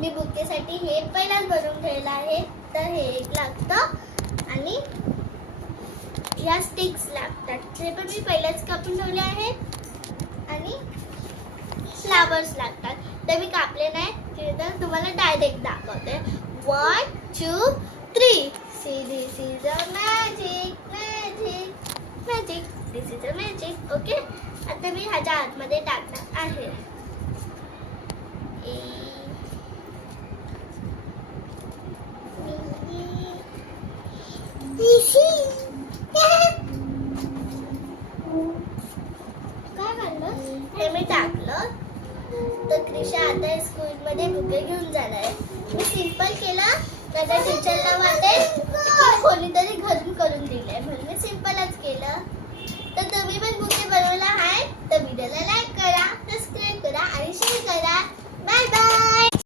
मी बुकेसाठी हे पहिलाच बनवून ठेवलं आहे. तर हे एक लागतं आणि ह्या स्टिक्स लागतात, हे पण मी पहिलाच कापून ठेवले आहेत आणि फ्लावर्स लागतात. तर मी कापले नाही, तर तुम्हाला डायरेक्ट दाखवते. 1 2 3. See, this is a magic, magic, magic. This is a magic. Okay, आता मी ह्याच्या आतमध्ये टाकणार आहे. काय म्हणलं हे मी टाकलं. तर क्रिशा आता स्कूलमध्ये बुके घेऊन जाणार आहे. मी सिंपल केला, तर टीचरला वाटेल की कोणीतरी घरून करून दिलंय, म्हणून मी सिंपलच केलं.